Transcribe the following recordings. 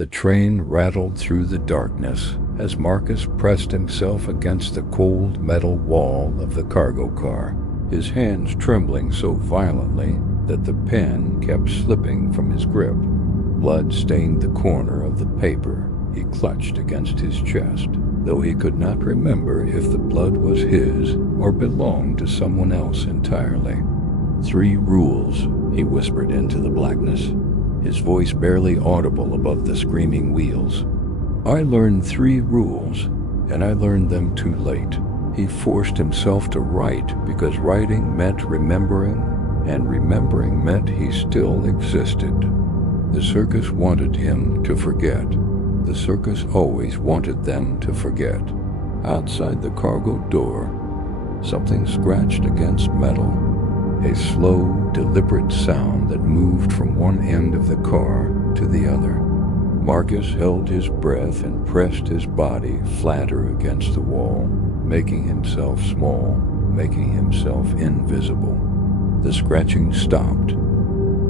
The train rattled through the darkness as Marcus pressed himself against the cold metal wall of the cargo car, his hands trembling so violently that the pen kept slipping from his grip. Blood stained the corner of the paper he clutched against his chest, though he could not remember if the blood was his or belonged to someone else entirely. 3 rules, he whispered into the blackness, his voice barely audible above the screaming wheels. I learned 3 rules, and I learned them too late. He forced himself to write because writing meant remembering, and remembering meant he still existed. The circus wanted him to forget. The circus always wanted them to forget. Outside the cargo door, something scratched against metal, a slow, deliberate sound that moved from one end of the car to the other. Marcus held his breath and pressed his body flatter against the wall, making himself small, making himself invisible. The scratching stopped.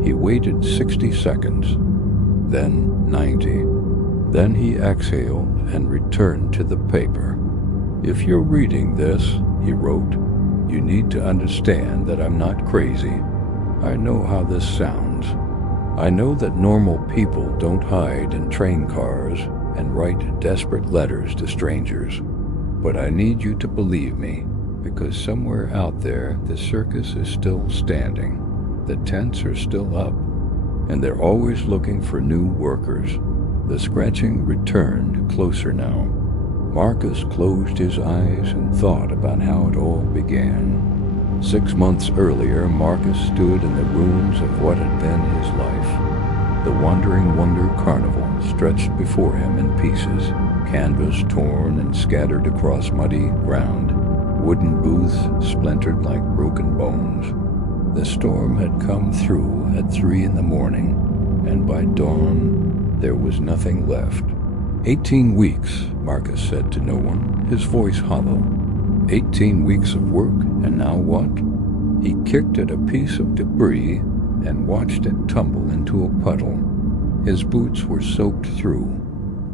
He waited 60 seconds, then 90. Then he exhaled and returned to the paper. If you're reading this, he wrote, you need to understand that I'm not crazy. I know how this sounds. I know that normal people don't hide in train cars and write desperate letters to strangers. But I need you to believe me, because somewhere out there the circus is still standing. The tents are still up, and they're always looking for new workers. The scratching returned closer now. Marcus closed his eyes and thought about how it all began. 6 months earlier, Marcus stood in the ruins of what had been his life. The Wandering Wonder Carnival stretched before him in pieces, canvas torn and scattered across muddy ground, wooden booths splintered like broken bones. The storm had come through at 3 in the morning, and by dawn there was nothing left. 18 weeks, Marcus said to no one, his voice hollow. 18 weeks of work, and now what? He kicked at a piece of debris and watched it tumble into a puddle. His boots were soaked through.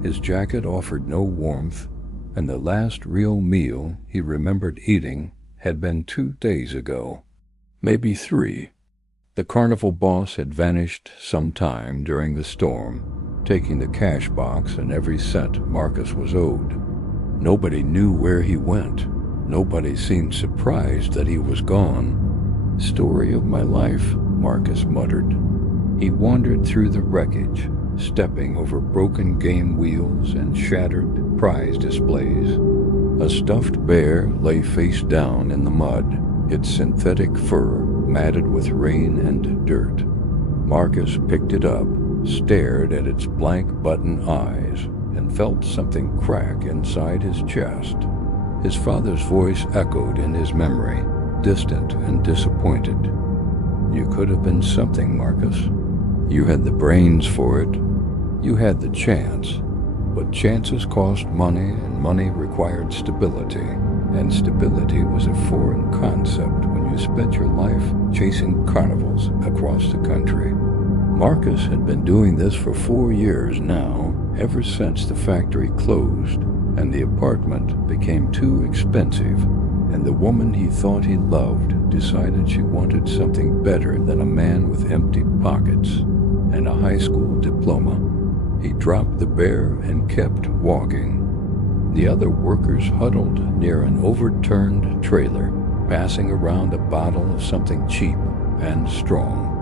His jacket offered no warmth, and the last real meal he remembered eating had been 2 days ago. Maybe 3. The carnival boss had vanished some time during the storm, taking the cash box and every cent Marcus was owed. Nobody knew where he went. Nobody seemed surprised that he was gone. Story of my life, Marcus muttered. He wandered through the wreckage, stepping over broken game wheels and shattered prize displays. A stuffed bear lay face down in the mud, its synthetic fur matted with rain and dirt. Marcus picked it up, stared at its blank button eyes, and felt something crack inside his chest. His father's voice echoed in his memory, distant and disappointed. You could have been something, Marcus. You had the brains for it. You had the chance. But chances cost money, and money required stability. And stability was a foreign concept when you spent your life chasing carnivals across the country. Marcus had been doing this for 4 years now, ever since the factory closed, and the apartment became too expensive, and the woman he thought he loved decided she wanted something better than a man with empty pockets and a high school diploma. He dropped the bear and kept walking. The other workers huddled near an overturned trailer, passing around a bottle of something cheap and strong.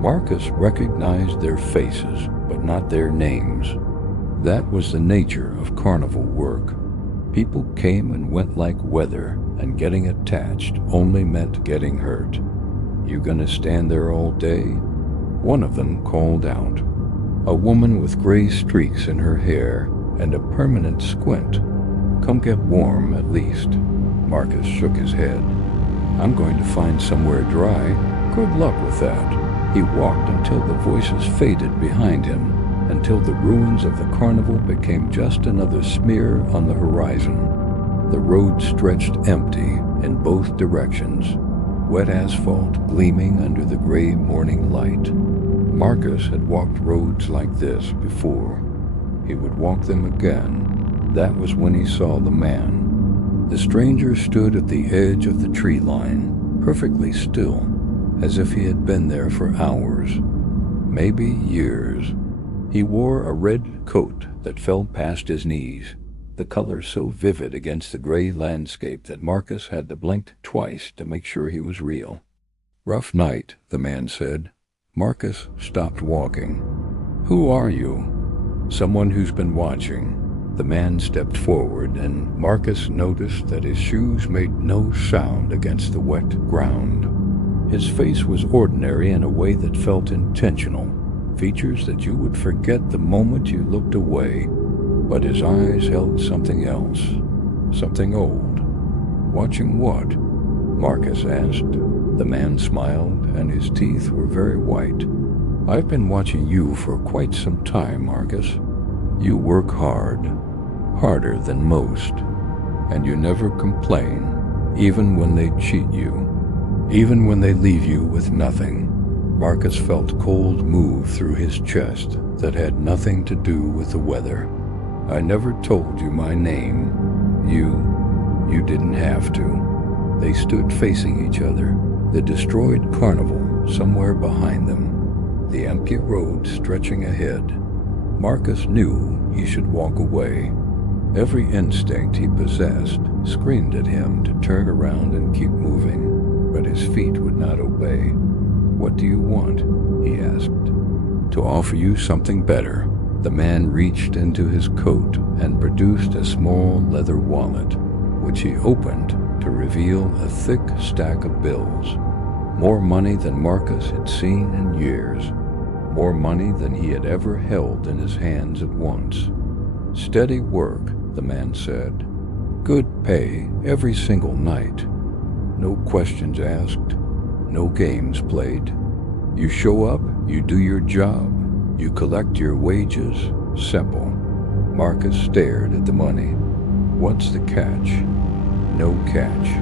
Marcus recognized their faces, but not their names. That was the nature of carnival work. People came and went like weather, and getting attached only meant getting hurt. You gonna stand there all day? One of them called out. A woman with gray streaks in her hair and a permanent squint. Come get warm, at least. Marcus shook his head. I'm going to find somewhere dry. Good luck with that. He walked until the voices faded behind him, until the ruins of the carnival became just another smear on the horizon. The road stretched empty in both directions, wet asphalt gleaming under the gray morning light. Marcus had walked roads like this before, he would walk them again. That was when he saw the man. The stranger stood at the edge of the tree line, perfectly still, as if he had been there for hours, maybe years. He wore a red coat that fell past his knees, the color so vivid against the gray landscape that Marcus had to blink twice to make sure he was real. "Rough night," the man said. Marcus stopped walking. "Who are you?" "Someone who's been watching." The man stepped forward, and Marcus noticed that his shoes made no sound against the wet ground. His face was ordinary in a way that felt intentional, features that you would forget the moment you looked away. But his eyes held something else, something old. "Watching what?" Marcus asked. The man smiled, and his teeth were very white. "I've been watching you for quite some time, Marcus. You work hard, harder than most, and you never complain, even when they cheat you, even when they leave you with nothing." Marcus felt cold move through his chest that had nothing to do with the weather. "I never told you my name. You didn't have to." They stood facing each other, the destroyed carnival somewhere behind them, the empty road stretching ahead. Marcus knew he should walk away. Every instinct he possessed screamed at him to turn around and keep moving, but his feet would not obey. "What do you want?" he asked. "To offer you something better." The man reached into his coat and produced a small leather wallet, which he opened to reveal a thick stack of bills. More money than Marcus had seen in years. More money than he had ever held in his hands at once. "Steady work," the man said. "Good pay every single night. No questions asked. No games played. You show up, you do your job, you collect your wages. Simple." Marcus stared at the money. "What's the catch?" "No catch.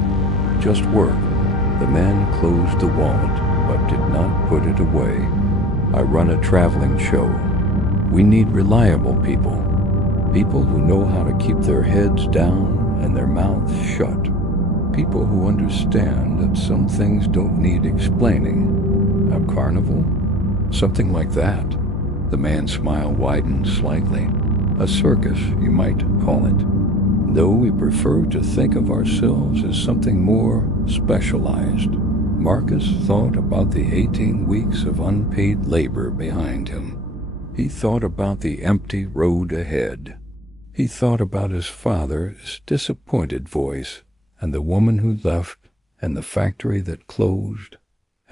Just work." The man closed the wallet, but did not put it away. "I run a traveling show. We need reliable people. People who know how to keep their heads down and their mouths shut. People who understand that some things don't need explaining." "A carnival?" "Something like that." The man's smile widened slightly. "A circus, you might call it. Though we prefer to think of ourselves as something more specialized." Marcus thought about the 18 weeks of unpaid labor behind him. He thought about the empty road ahead. He thought about his father's disappointed voice, and the woman who left, and the factory that closed,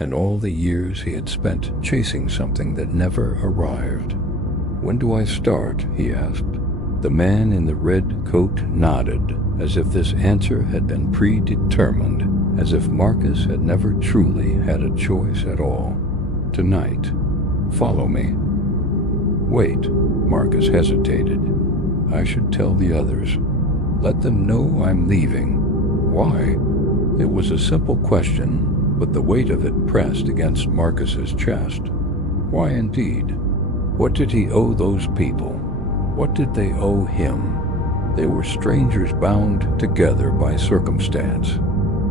and all the years he had spent chasing something that never arrived. "When do I start?" he asked. The man in the red coat nodded, as if this answer had been predetermined, as if Marcus had never truly had a choice at all. "Tonight. Follow me." "Wait," Marcus hesitated. "I should tell the others. Let them know I'm leaving." "Why?" It was a simple question, but the weight of it pressed against Marcus's chest. Why indeed? What did he owe those people? What did they owe him? They were strangers bound together by circumstance,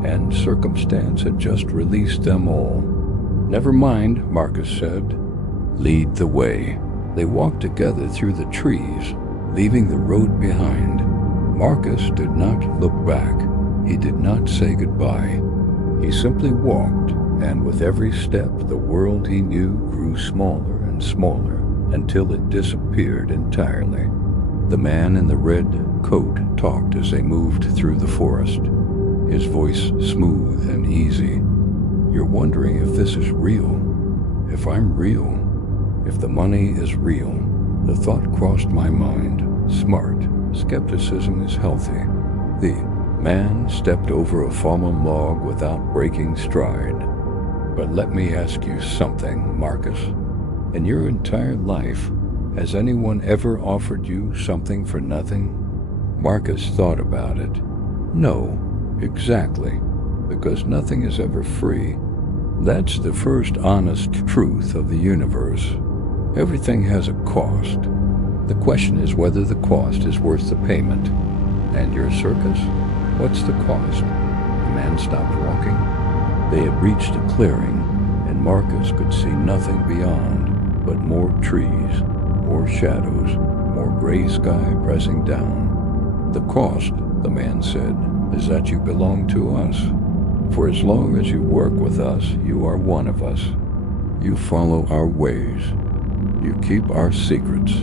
and circumstance had just released them all. "Never mind," Marcus said. "Lead the way." They walked together through the trees, leaving the road behind. Marcus did not look back. He did not say goodbye. He simply walked, and with every step the world he knew grew smaller and smaller until it disappeared entirely. The man in the red coat talked as they moved through the forest, his voice smooth and easy. "You're wondering if this is real, if I'm real, if the money is real." The thought crossed my mind. Smart. Skepticism is healthy. The man stepped over a fallen log without breaking stride. "But let me ask you something, Marcus. In your entire life, has anyone ever offered you something for nothing?" Marcus thought about it. "No, exactly, because nothing is ever free. That's the first honest truth of the universe. Everything has a cost. The question is whether the cost is worth the payment. And your circus? What's the cost? The man stopped walking. They had reached a clearing, and Marcus could see nothing beyond but more trees, more shadows, more gray sky pressing down. The cost, the man said, is that you belong to us. For as long as you work with us, you are one of us. You follow our ways. You keep our secrets.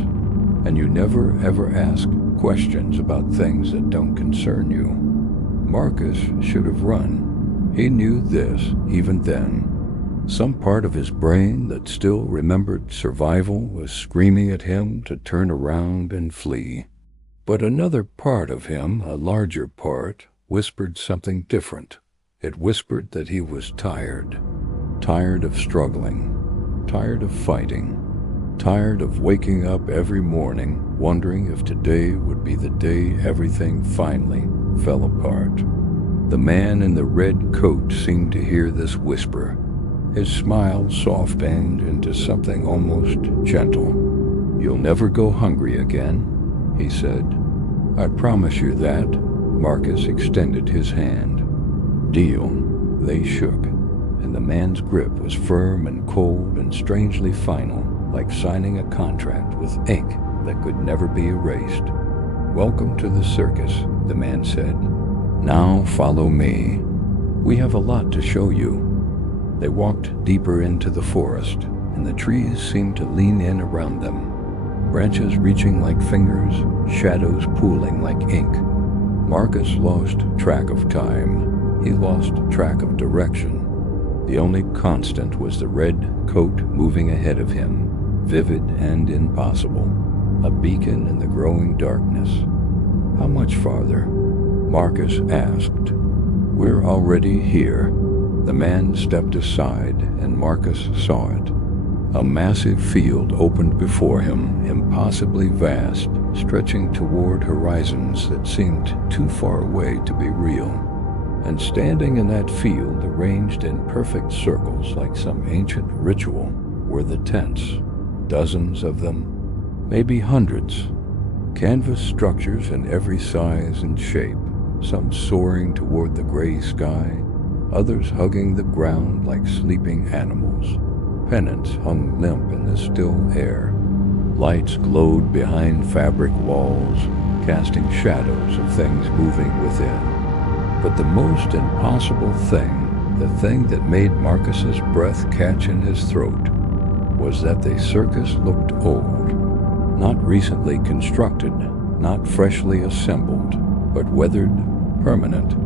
And you never ever ask questions about things that don't concern you. Marcus should have run. He knew this even then. Some part of his brain that still remembered survival was screaming at him to turn around and flee. But another part of him, a larger part, whispered something different. It whispered that he was tired. Tired of struggling. Tired of fighting. Tired of waking up every morning wondering if today would be the day everything finally fell apart. The man in the red coat seemed to hear this whisper. His smile softened into something almost gentle. "You'll never go hungry again," he said. "I promise you that." Marcus extended his hand. "Deal." They shook, and the man's grip was firm and cold and strangely final, like signing a contract with ink that could never be erased. "Welcome to the circus," the man said. "Now follow me. We have a lot to show you." They walked deeper into the forest, and the trees seemed to lean in around them, branches reaching like fingers, shadows pooling like ink. Marcus lost track of time. He lost track of direction. The only constant was the red coat moving ahead of him, vivid and impossible, a beacon in the growing darkness. "How much farther?" Marcus asked. "We're already here." The man stepped aside, and Marcus saw it. A massive field opened before him, impossibly vast, stretching toward horizons that seemed too far away to be real. And standing in that field, arranged in perfect circles like some ancient ritual, were the tents. Dozens of them, maybe hundreds. Canvas structures in every size and shape, some soaring toward the gray sky, others hugging the ground like sleeping animals. Pennants hung limp in the still air. Lights glowed behind fabric walls, casting shadows of things moving within. But the most impossible thing, the thing that made Marcus's breath catch in his throat, was that the circus looked old. Not recently constructed, not freshly assembled, but weathered, permanent,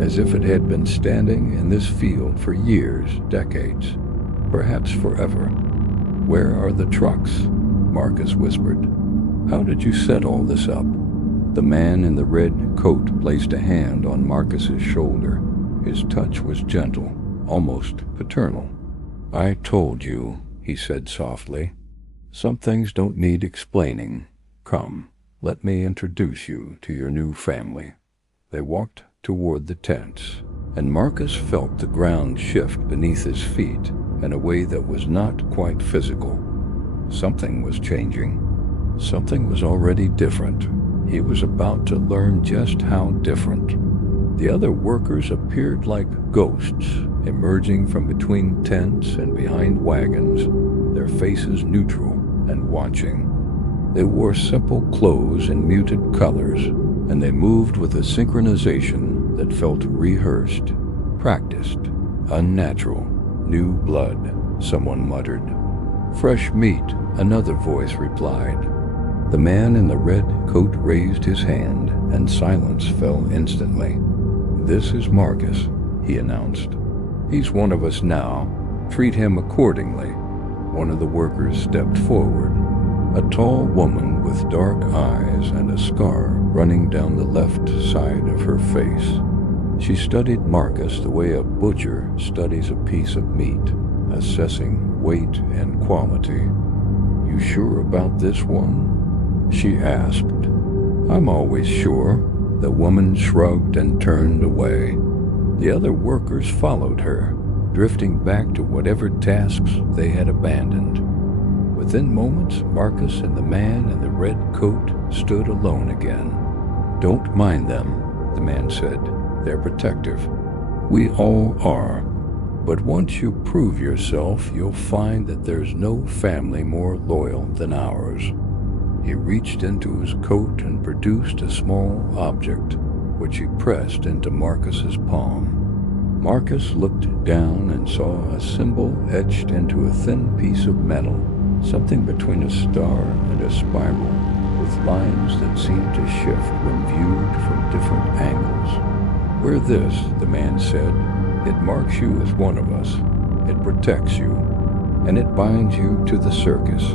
as if it had been standing in this field for years, decades, perhaps forever. "Where are the trucks?" Marcus whispered. "How did you set all this up?" The man in the red coat placed a hand on Marcus's shoulder. His touch was gentle, almost paternal. "I told you," he said softly. "Some things don't need explaining. Come, let me introduce you to your new family." They walked toward the tents, and Marcus felt the ground shift beneath his feet in a way that was not quite physical. Something was changing. Something was already different. He was about to learn just how different. The other workers appeared like ghosts, emerging from between tents and behind wagons, their faces neutral and watching. They wore simple clothes in muted colors, and they moved with a synchronization that felt rehearsed, practiced, unnatural. "New blood," someone muttered. "Fresh meat," another voice replied. The man in the red coat raised his hand, and silence fell instantly. "This is Marcus," he announced. "He's one of us now. Treat him accordingly." One of the workers stepped forward, a tall woman with dark eyes and a scar running down the left side of her face. She studied Marcus the way a butcher studies a piece of meat, assessing weight and quality. "You sure about this one?" she asked. "I'm always sure." The woman shrugged and turned away. The other workers followed her, drifting back to whatever tasks they had abandoned. Within moments, Marcus and the man in the red coat stood alone again. "Don't mind them," the man said. "They're protective. We all are. But once you prove yourself, you'll find that there's no family more loyal than ours." He reached into his coat and produced a small object, which he pressed into Marcus's palm. Marcus looked down and saw a symbol etched into a thin piece of metal, something between a star and a spiral, with lines that seemed to shift when viewed from different angles. "Wear this," the man said. "It marks you as one of us. It protects you, and it binds you to the circus."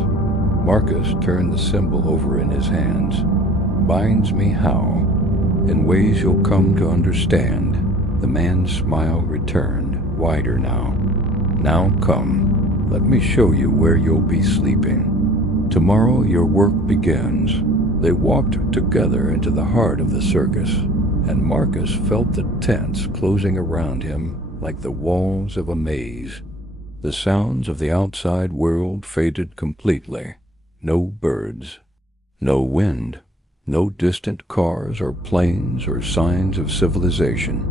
Marcus turned the symbol over in his hands. "Binds me how?" "In ways you'll come to understand." The man's smile returned, wider now. "Now come, let me show you where you'll be sleeping. Tomorrow your work begins." They walked together into the heart of the circus, and Marcus felt the tents closing around him like the walls of a maze. The sounds of the outside world faded completely. No birds, no wind, no distant cars or planes or signs of civilization.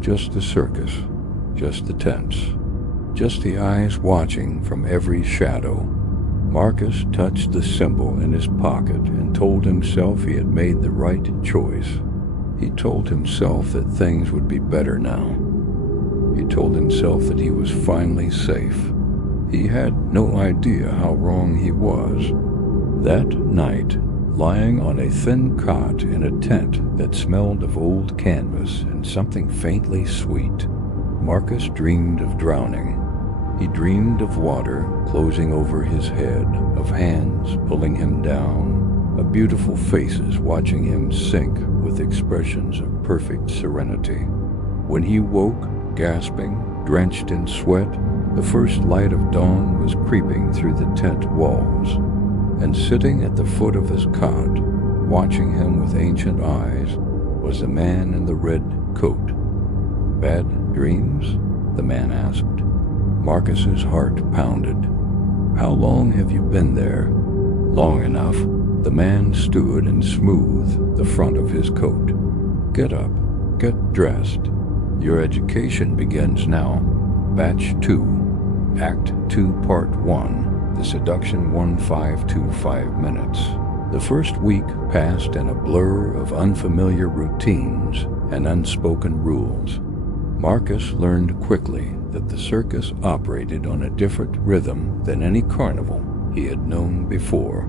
Just the circus, just the tents, just the eyes watching from every shadow. Marcus touched the symbol in his pocket and told himself he had made the right choice. He told himself that things would be better now. He told himself that he was finally safe. He had no idea how wrong he was. That night, lying on a thin cot in a tent that smelled of old canvas and something faintly sweet, Marcus dreamed of drowning. He dreamed of water closing over his head, of hands pulling him down, of beautiful faces watching him sink with expressions of perfect serenity. When he woke, gasping, drenched in sweat, the first light of dawn was creeping through the tent walls. And sitting at the foot of his cot, watching him with ancient eyes, was the man in the red coat. "Bad dreams?" the man asked. Marcus's heart pounded. "How long have you been there?" "Long enough." The man stood and smoothed the front of his coat. "Get up. Get dressed. Your education begins now. Batch 2. Act 2, Part 1. The seduction 1525 minutes." The first week passed in a blur of unfamiliar routines and unspoken rules. Marcus learned quickly that the circus operated on a different rhythm than any carnival he had known before.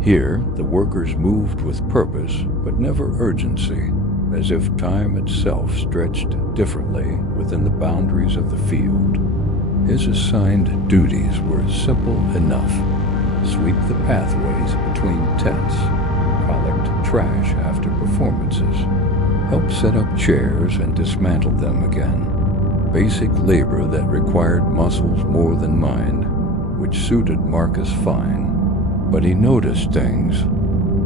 Here, the workers moved with purpose, but never urgency, as if time itself stretched differently within the boundaries of the field. His assigned duties were simple enough. Sweep the pathways between tents, collect trash after performances, help set up chairs and dismantle them again. Basic labor that required muscles more than mind, which suited Marcus fine. But he noticed things.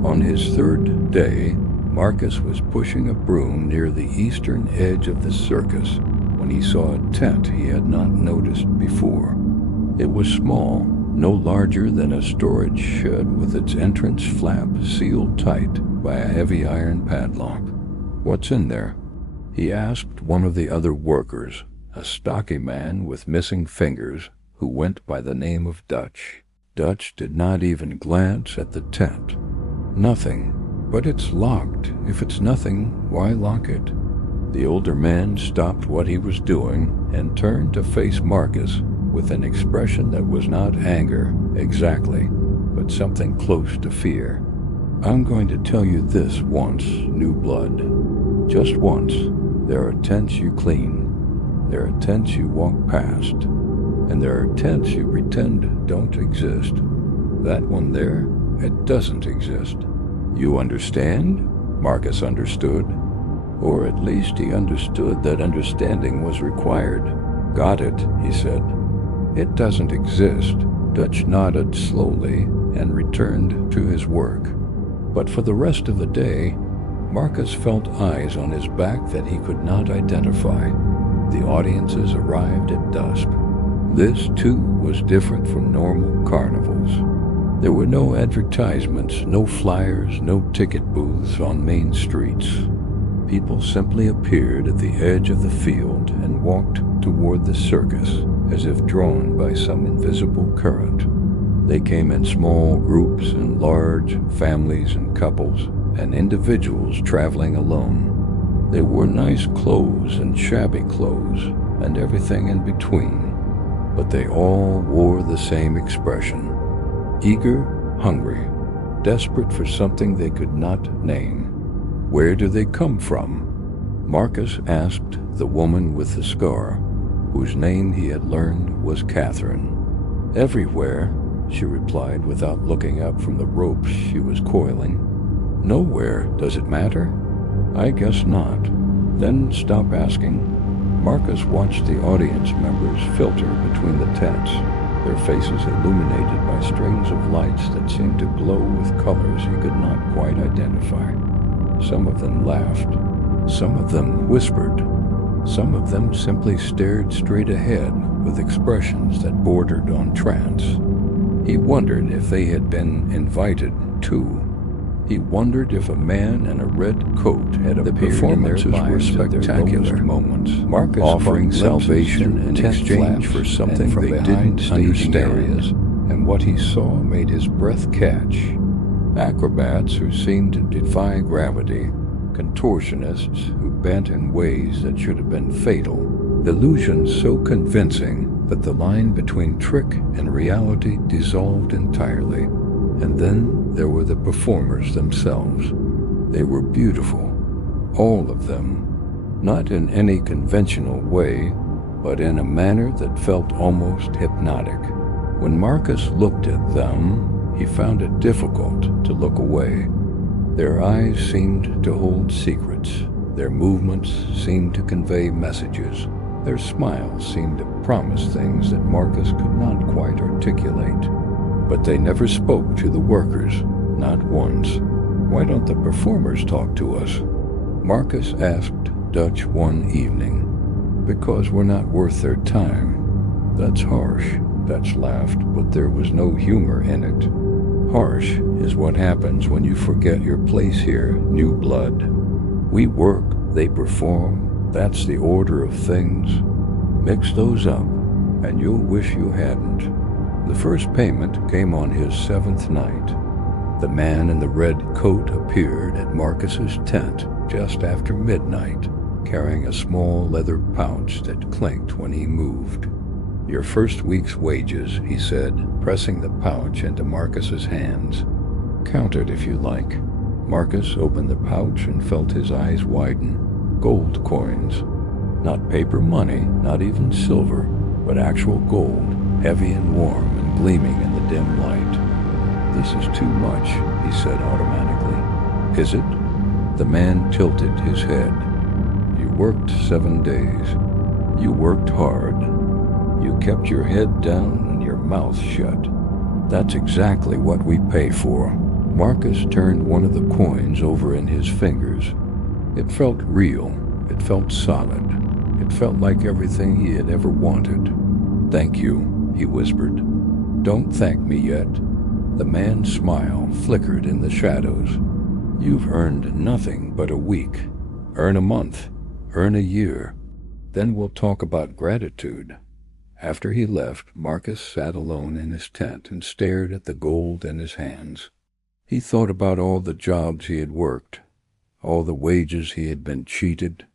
On his third day, Marcus was pushing a broom near the eastern edge of the circus when he saw a tent he had not noticed before. It was small, no larger than a storage shed with its entrance flap sealed tight by a heavy iron padlock. "What's in there?" he asked one of the other workers, a stocky man with missing fingers who went by the name of Dutch. Dutch did not even glance at the tent. "Nothing. But it's locked. If it's nothing, why lock it?" The older man stopped what he was doing and turned to face Marcus with an expression that was not anger, exactly, but something close to fear. "I'm going to tell you this once, new blood. Just once. There are tents you clean. There are tents you walk past. And there are tents you pretend don't exist. That one there, it doesn't exist. You understand?" Marcus understood. Or at least he understood that understanding was required. "Got it," he said. "It doesn't exist." Dutch nodded slowly and returned to his work. But for the rest of the day, Marcus felt eyes on his back that he could not identify. The audiences arrived at dusk. This, too, was different from normal carnivals. There were no advertisements, no flyers, no ticket booths on main streets. People simply appeared at the edge of the field and walked toward the circus as if drawn by some invisible current. They came in small groups and large, families and couples, and individuals traveling alone. They wore nice clothes and shabby clothes, and everything in between, but they all wore the same expression: eager, hungry, desperate for something they could not name. Where do they come from? Marcus asked the woman with the scar, whose name he had learned was Catherine. Everywhere, she replied without looking up from the ropes she was coiling. Nowhere, does it matter? I guess not. Then stop asking. Marcus watched the audience members filter between the tents, their faces illuminated by strings of lights that seemed to glow with colors he could not quite identify. Some of them laughed. Some of them whispered. Some of them simply stared straight ahead with expressions that bordered on trance. He wondered if they had been invited, too. He wondered if a man in a red coat had appeared. The performances were spectacular moments, Marcus offering salvation in exchange for something they didn't understand, and what he saw made his breath catch. Acrobats who seemed to defy gravity, contortionists who bent in ways that should have been fatal, illusions so convincing that the line between trick and reality dissolved entirely. And then there were the performers themselves. They were beautiful, all of them, not in any conventional way, but in a manner that felt almost hypnotic. When Marcus looked at them, he found it difficult to look away. Their eyes seemed to hold secrets. Their movements seemed to convey messages. Their smiles seemed to promise things that Marcus could not quite articulate. But they never spoke to the workers, not once. Why don't the performers talk to us? Marcus asked Dutch one evening. Because we're not worth their time. That's harsh, Dutch laughed, but there was no humor in it. Harsh is what happens when you forget your place here, new blood. We work, they perform, that's the order of things. Mix those up, and you'll wish you hadn't. The first payment came on his 7th night. The man in the red coat appeared at Marcus's tent just after midnight, carrying a small leather pouch that clinked when he moved. Your first week's wages, he said, pressing the pouch into Marcus's hands. Count it if you like. Marcus opened the pouch and felt his eyes widen. Gold coins. Not paper money, not even silver, but actual gold, heavy and warm and gleaming in the dim light. This is too much, he said automatically. Is it? The man tilted his head. You worked 7 days. You worked hard. You kept your head down and your mouth shut. That's exactly what we pay for. Marcus turned one of the coins over in his fingers. It felt real. It felt solid. It felt like everything he had ever wanted. Thank you, he whispered. Don't thank me yet. The man's smile flickered in the shadows. You've earned nothing but a week. Earn a month. Earn a year. Then we'll talk about gratitude. After he left, Marcus sat alone in his tent and stared at the gold in his hands. He thought about all the jobs he had worked, all the wages he had been cheated,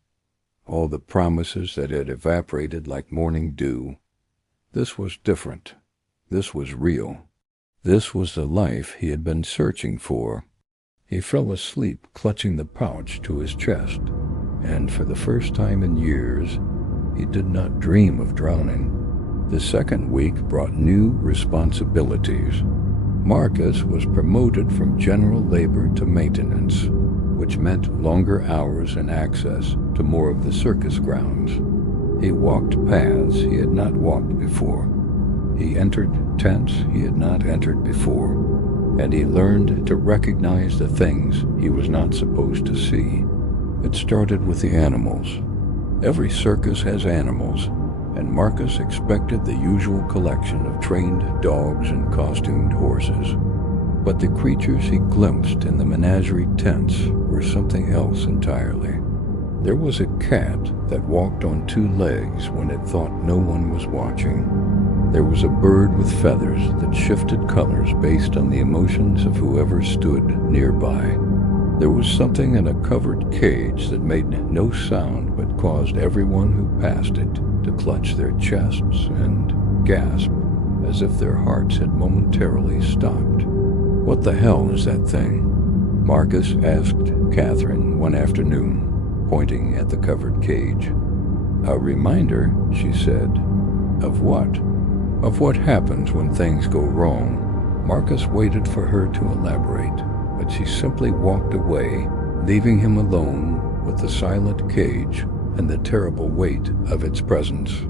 all the promises that had evaporated like morning dew. This was different. This was real. This was the life he had been searching for. He fell asleep, clutching the pouch to his chest, and for the first time in years, he did not dream of drowning. The second week brought new responsibilities. Marcus was promoted from general labor to maintenance, which meant longer hours and access to more of the circus grounds. He walked paths he had not walked before. He entered tents he had not entered before, and he learned to recognize the things he was not supposed to see. It started with the animals. Every circus has animals, and Marcus expected the usual collection of trained dogs and costumed horses. But the creatures he glimpsed in the menagerie tents were something else entirely. There was a cat that walked on two legs when it thought no one was watching. There was a bird with feathers that shifted colors based on the emotions of whoever stood nearby. There was something in a covered cage that made no sound but caused everyone who passed it to clutch their chests and gasp as if their hearts had momentarily stopped. "What the hell is that thing?" Marcus asked Catherine one afternoon, pointing at the covered cage. "A reminder," she said. "Of what?" "Of what happens when things go wrong." Marcus waited for her to elaborate, but she simply walked away, leaving him alone with the silent cage and the terrible weight of its presence.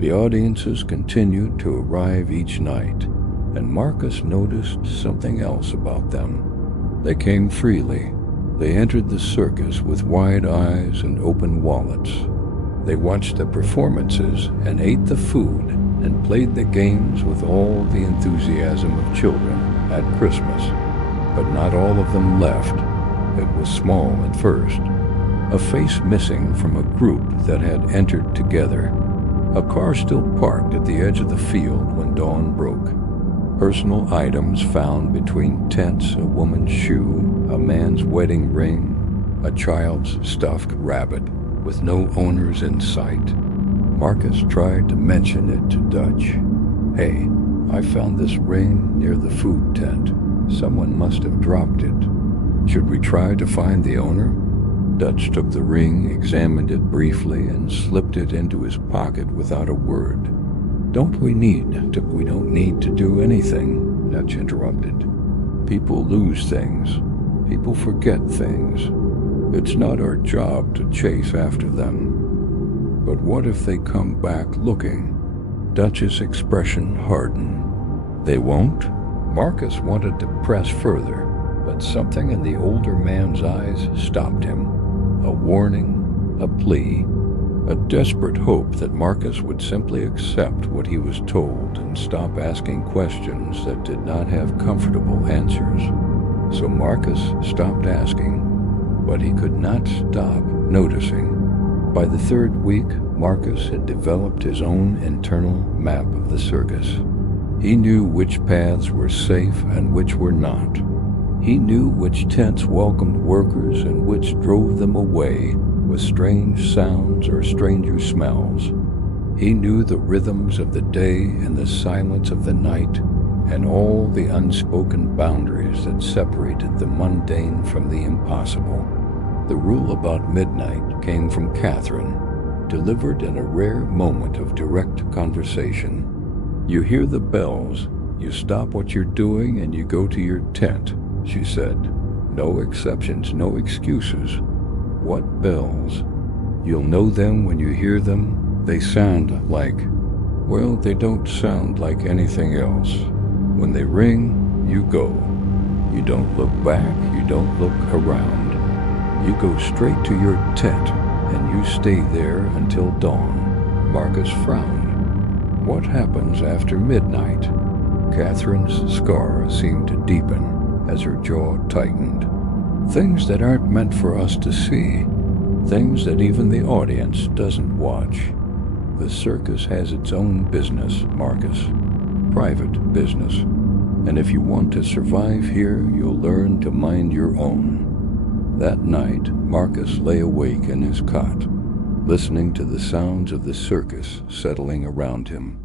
The audiences continued to arrive each night, and Marcus noticed something else about them. They came freely. They entered the circus with wide eyes and open wallets. They watched the performances and ate the food and played the games with all the enthusiasm of children at Christmas. But not all of them left. It was small at first. A face missing from a group that had entered together. A car still parked at the edge of the field when dawn broke. Personal items found between tents, a woman's shoe, a man's wedding ring, a child's stuffed rabbit with no owners in sight. Marcus tried to mention it to Dutch. "Hey, I found this ring near the food tent. Someone must have dropped it. Should we try to find the owner?" Dutch took the ring, examined it briefly, and slipped it into his pocket without a word. We don't need to do anything," Dutch interrupted. "People lose things. People forget things. It's not our job to chase after them. But what if they come back looking?" Dutch's expression hardened. "They won't?" Marcus wanted to press further, but something in the older man's eyes stopped him. A warning, a plea, a desperate hope that Marcus would simply accept what he was told and stop asking questions that did not have comfortable answers. So Marcus stopped asking, but he could not stop noticing. By the third week, Marcus had developed his own internal map of the circus. He knew which paths were safe and which were not. He knew which tents welcomed workers and which drove them away with strange sounds or stranger smells. He knew the rhythms of the day and the silence of the night and all the unspoken boundaries that separated the mundane from the impossible. The rule about midnight came from Catherine, delivered in a rare moment of direct conversation. "You hear the bells, you stop what you're doing and you go to your tent," she said. "No exceptions, no excuses. What bells? You'll know them when you hear them. They sound like, well, they don't sound like anything else. When they ring, you go. You don't look back, you don't look around. You go straight to your tent, and you stay there until dawn." Marcus frowned. "What happens after midnight?" Catherine's scar seemed to deepen as her jaw tightened. "Things that aren't meant for us to see. Things that even the audience doesn't watch. The circus has its own business, Marcus. Private business. And if you want to survive here, you'll learn to mind your own." That night, Marcus lay awake in his cot, listening to the sounds of the circus settling around him.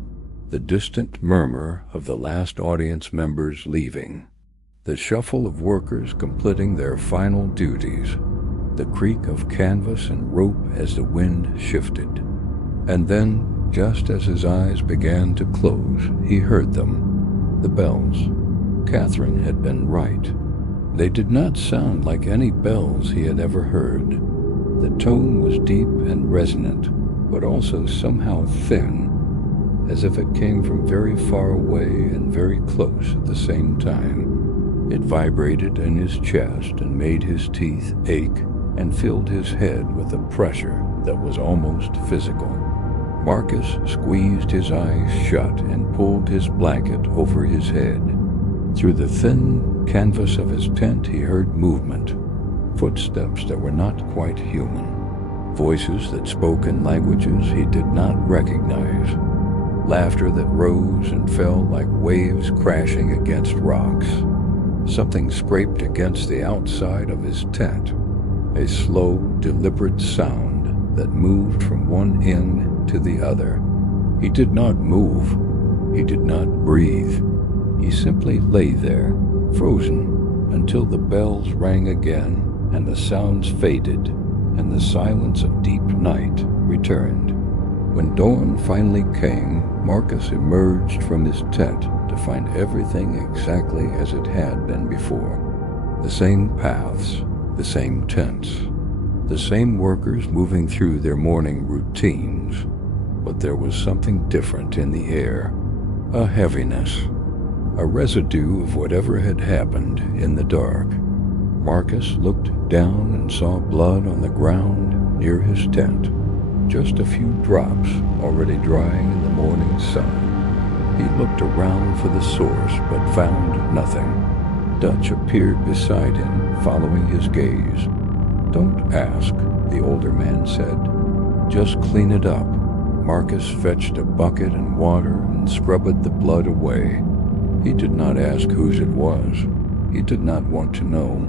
The distant murmur of the last audience members leaving. The shuffle of workers completing their final duties. The creak of canvas and rope as the wind shifted. And then, just as his eyes began to close, he heard them. The bells. Catherine had been right. They did not sound like any bells he had ever heard. The tone was deep and resonant, but also somehow thin, as if it came from very far away and very close at the same time. It vibrated in his chest and made his teeth ache and filled his head with a pressure that was almost physical. Marcus squeezed his eyes shut and pulled his blanket over his head. Through the thin canvas of his tent he heard movement, footsteps that were not quite human, voices that spoke in languages he did not recognize, laughter that rose and fell like waves crashing against rocks. Something scraped against the outside of his tent, a slow, deliberate sound that moved from one end to the other. He did not move. He did not breathe. He simply lay there, frozen, until the bells rang again and the sounds faded and the silence of deep night returned. When dawn finally came, Marcus emerged from his tent to find everything exactly as it had been before. The same paths, the same tents, the same workers moving through their morning routines, but there was something different in the air, a heaviness, a residue of whatever had happened in the dark. Marcus looked down and saw blood on the ground near his tent, just a few drops already drying in the morning sun. He looked around for the source, but found nothing. Dutch appeared beside him, following his gaze. "Don't ask," the older man said. "Just clean it up." Marcus fetched a bucket and water and scrubbed the blood away. He did not ask whose it was. He did not want to know.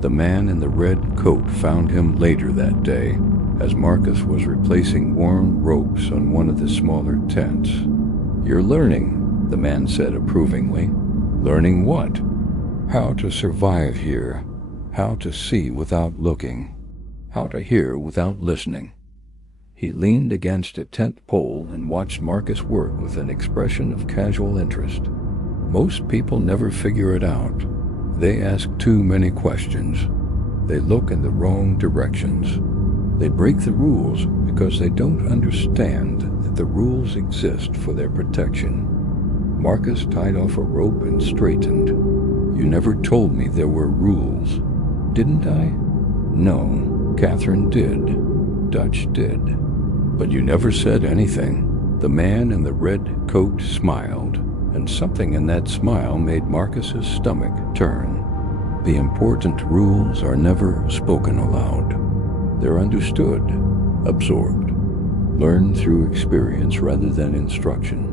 The man in the red coat found him later that day, as Marcus was replacing worn ropes on one of the smaller tents. "You're learning," the man said approvingly. "Learning what?" "How to survive here, how to see without looking, how to hear without listening." He leaned against a tent pole and watched Marcus work with an expression of casual interest. Most people never figure it out. They ask too many questions. They look in the wrong directions. They break the rules because they don't understand that the rules exist for their protection. Marcus tied off a rope and straightened. "You never told me there were rules." "Didn't I?" "No, Catherine did. Dutch did. But you never said anything." The man in the red coat smiled, and something in that smile made Marcus's stomach turn. The important rules are never spoken aloud. They're understood, absorbed, learned through experience rather than instruction.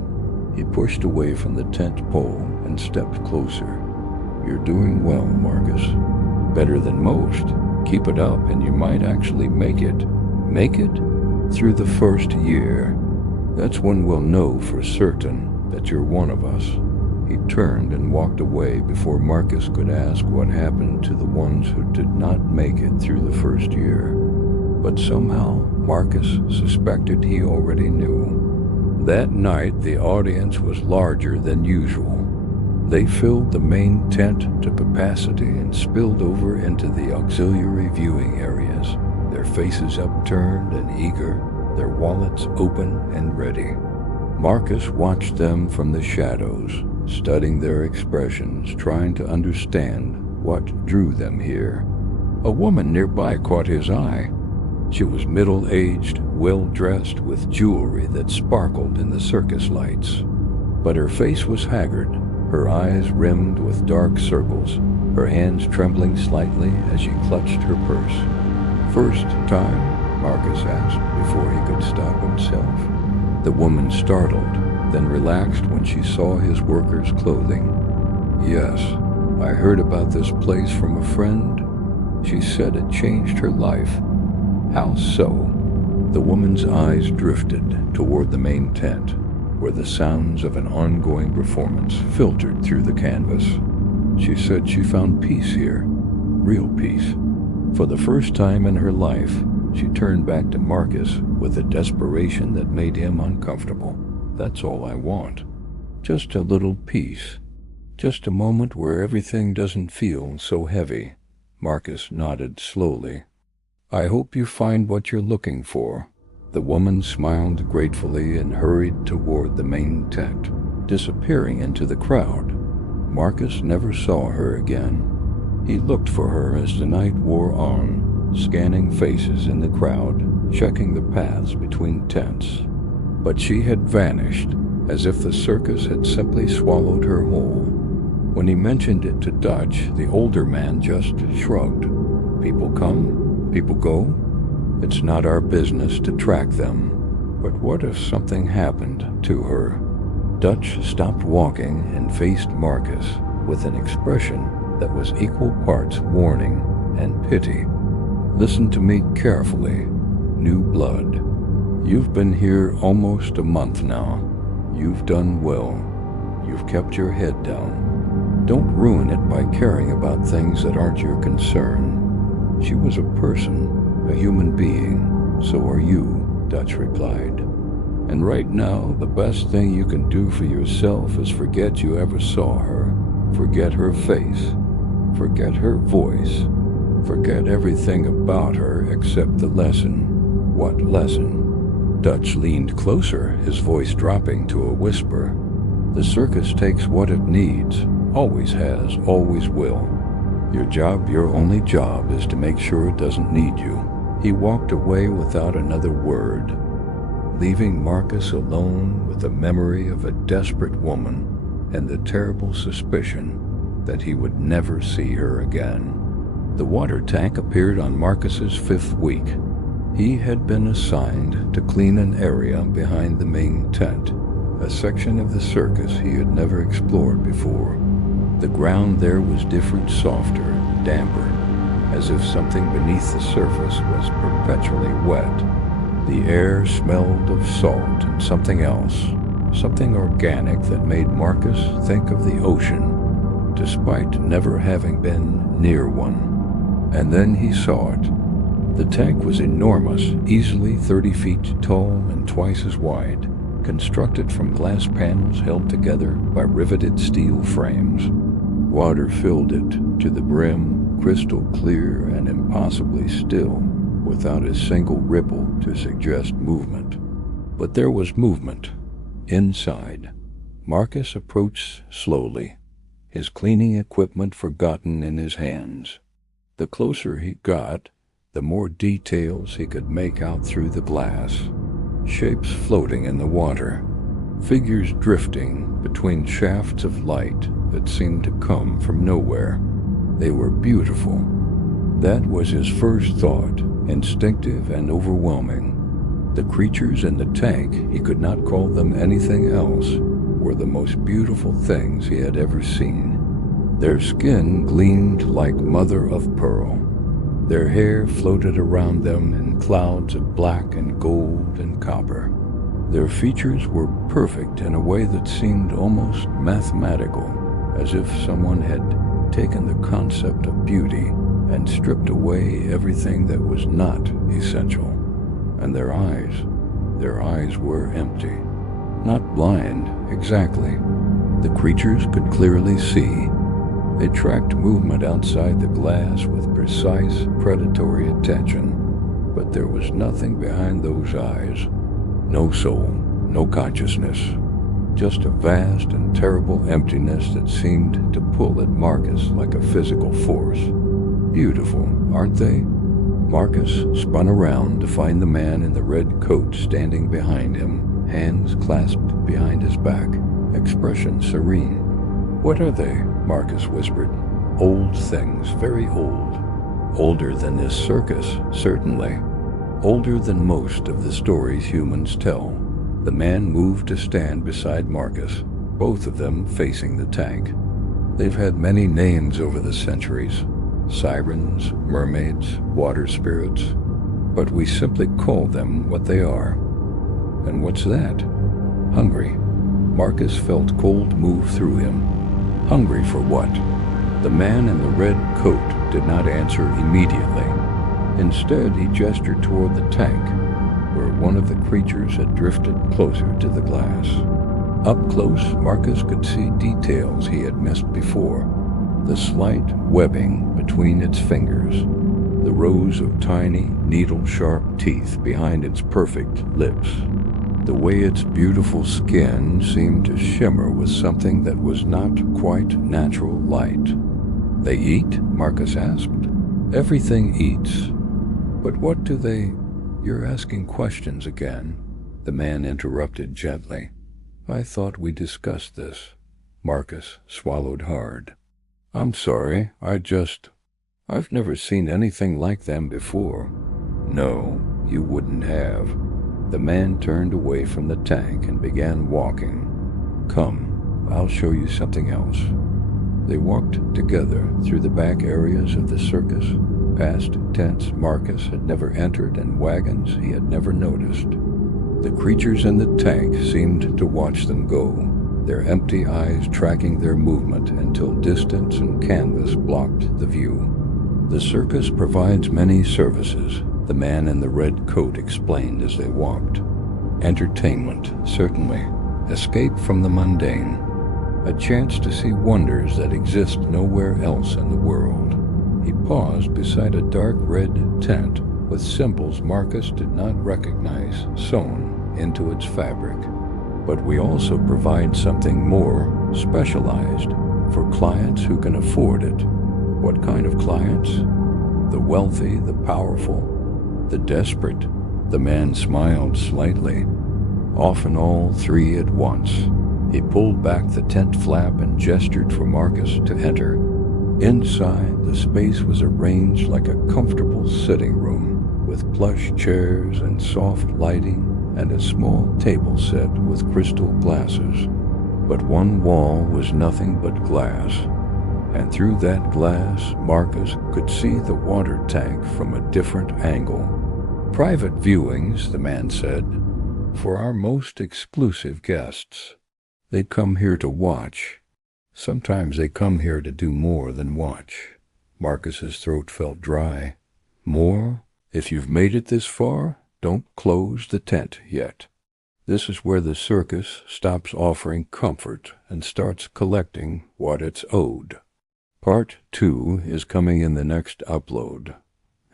He pushed away from the tent pole and stepped closer. "You're doing well, Marcus. Better than most. Keep it up and you might actually make it." "Make it?" "Through the first year. That's when we'll know for certain that you're one of us." He turned and walked away before Marcus could ask what happened to the ones who did not make it through the first year. But somehow Marcus suspected he already knew. That night the audience was larger than usual. They filled the main tent to capacity and spilled over into the auxiliary viewing areas, their faces upturned and eager, their wallets open and ready. Marcus watched them from the shadows, studying their expressions, trying to understand what drew them here. A woman nearby caught his eye. She was middle-aged, well-dressed, with jewelry that sparkled in the circus lights. But her face was haggard, her eyes rimmed with dark circles, her hands trembling slightly as she clutched her purse. "First time?" Marcus asked before he could stop himself. The woman startled, then relaxed when she saw his workers' clothing. "Yes, I heard about this place from a friend. She said it changed her life." "How so?" The woman's eyes drifted toward the main tent, where the sounds of an ongoing performance filtered through the canvas. "She said she found peace here, real peace. For the first time in her life, she turned back to Marcus with a desperation that made him uncomfortable. "That's all I want. Just a little peace. Just a moment where everything doesn't feel so heavy." Marcus nodded slowly. "I hope you find what you're looking for." The woman smiled gratefully and hurried toward the main tent, disappearing into the crowd. Marcus never saw her again. He looked for her as the night wore on, scanning faces in the crowd, checking the paths between tents. But she had vanished, as if the circus had simply swallowed her whole. When he mentioned it to Dutch, the older man just shrugged. People come, people go. It's not our business to track them. But what if something happened to her? Dutch stopped walking and faced Marcus with an expression that was equal parts warning and pity. Listen to me carefully, new blood. You've been here almost a month now. You've done well. You've kept your head down. Don't ruin it by caring about things that aren't your concern. She was a person, a human being. So are you, Dutch replied. And right now, the best thing you can do for yourself is forget you ever saw her. Forget her face. Forget her voice. Forget everything about her except the lesson. What lesson? Dutch leaned closer, his voice dropping to a whisper. The circus takes what it needs, always has, always will. Your only job is to make sure it doesn't need you. He walked away without another word, leaving Marcus alone with the memory of a desperate woman and the terrible suspicion that he would never see her again. The water tank appeared on Marcus's 5th week. He had been assigned to clean an area behind the main tent, a section of the circus he had never explored before. The ground there was different, softer, damper, as if something beneath the surface was perpetually wet. The air smelled of salt and something else, something organic that made Marcus think of the ocean, despite never having been near one. And then he saw it. The tank was enormous, easily 30 feet tall and twice as wide, constructed from glass panels held together by riveted steel frames. Water filled it to the brim, crystal clear and impossibly still, without a single ripple to suggest movement. But there was movement. Inside. Marcus approached slowly, his cleaning equipment forgotten in his hands. The closer he got, the more details he could make out through the glass. Shapes floating in the water, figures drifting between shafts of light that seemed to come from nowhere. They were beautiful. That was his first thought, instinctive and overwhelming. The creatures in the tank, he could not call them anything else, were the most beautiful things he had ever seen. Their skin gleamed like mother of pearl. Their hair floated around them in clouds of black and gold and copper. Their features were perfect in a way that seemed almost mathematical, as if someone had taken the concept of beauty and stripped away everything that was not essential. And their eyes were empty. Not blind, exactly. The creatures could clearly see. They tracked movement outside the glass with precise, predatory attention, but there was nothing behind those eyes. No soul, no consciousness. Just a vast and terrible emptiness that seemed to pull at Marcus like a physical force. Beautiful, aren't they? Marcus spun around to find the man in the red coat standing behind him, hands clasped behind his back, expression serene. "What are they?" Marcus whispered. "Old things, very old. Older than this circus, certainly. Older than most of the stories humans tell." The man moved to stand beside Marcus, both of them facing the tank. They've had many names over the centuries. Sirens, mermaids, water spirits. But we simply call them what they are. And what's that? Hungry. Marcus felt cold move through him. Hungry for what? The man in the red coat did not answer immediately. Instead, he gestured toward the tank, where one of the creatures had drifted closer to the glass. Up close, Marcus could see details he had missed before. The slight webbing between its fingers, the rows of tiny, needle-sharp teeth behind its perfect lips. The way its beautiful skin seemed to shimmer with something that was not quite natural light. "They eat?" Marcus asked. "Everything eats. But what do they—" "You're asking questions again," the man interrupted gently. "I thought we discussed this." Marcus swallowed hard. I'm sorry, I've never seen anything like them before. No, you wouldn't have. The man turned away from the tank and began walking. Come, I'll show you something else. They walked together through the back areas of the circus, past tents Marcus had never entered and wagons he had never noticed. The creatures in the tank seemed to watch them go, their empty eyes tracking their movement until distance and canvas blocked the view. The circus provides many services, the man in the red coat explained as they walked. Entertainment, certainly. Escape from the mundane. A chance to see wonders that exist nowhere else in the world. He paused beside a dark red tent with symbols Marcus did not recognize sewn into its fabric. But we also provide something more specialized for clients who can afford it. What kind of clients? The wealthy, the powerful, the desperate. The man smiled slightly. Often all three at once. He pulled back the tent flap and gestured for Marcus to enter. Inside, the space was arranged like a comfortable sitting room, with plush chairs and soft lighting and a small table set with crystal glasses. But one wall was nothing but glass, and through that glass Marcus could see the water tank from a different angle. Private viewings, the man said, for our most exclusive guests. They'd come here to watch. Sometimes they come here to do more than watch. Marcus's throat felt dry. More? If you've made it this far, don't close the tent yet. This is where the circus stops offering comfort and starts collecting what it's owed. Part 2 is coming in the next upload,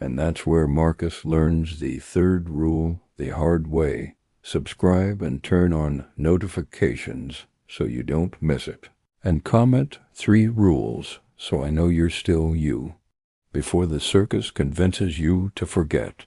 and that's where Marcus learns the third rule the hard way. Subscribe and turn on notifications so you don't miss it. And comment 3 rules so I know you're still you, before the circus convinces you to forget.